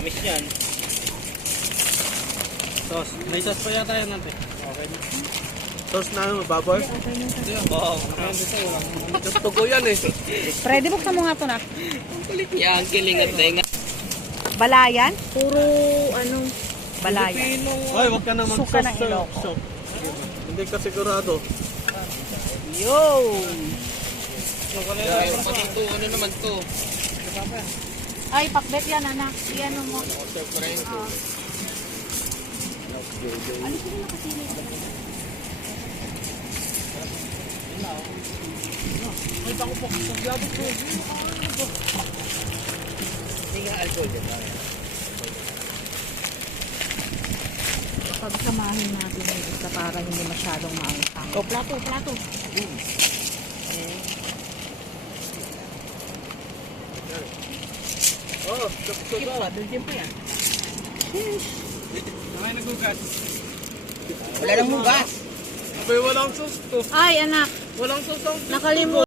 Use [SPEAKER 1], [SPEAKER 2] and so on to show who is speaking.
[SPEAKER 1] Matamis yan. Sauce. May sauce pa yata yan natin. Okay na.
[SPEAKER 2] Sauce na ano, baboy?
[SPEAKER 1] Oo.
[SPEAKER 2] Tugo yan eh.
[SPEAKER 3] Freddy, buksan mo nga ito na.
[SPEAKER 1] Ang kulit niya. Ang kiling at tenga.
[SPEAKER 3] Balayan? Puro ano, balayan.
[SPEAKER 2] Ay, wag ka na mag-sauce.
[SPEAKER 3] Suka ng Ilocos.
[SPEAKER 2] Sauce. Hindi ka sigurado.
[SPEAKER 3] Yo!
[SPEAKER 1] Ano naman to?
[SPEAKER 3] Ay, pakbet yan, anak. Iyan mo. Ano sila nakasili?
[SPEAKER 1] Ay, bako po. Saglabot ko. Hindi nga alcohol dyan.
[SPEAKER 3] Pagsamahin natin yung isa para hindi masyadong maangkang. O, plato.
[SPEAKER 2] Oh,
[SPEAKER 3] Skip pa, dun pa yan.
[SPEAKER 1] Ay, nagugas.
[SPEAKER 2] Wala nang mugas. Abay, walang sauce to.
[SPEAKER 3] Ay, anak.
[SPEAKER 2] Walang sauce ang
[SPEAKER 3] Nakalimutan.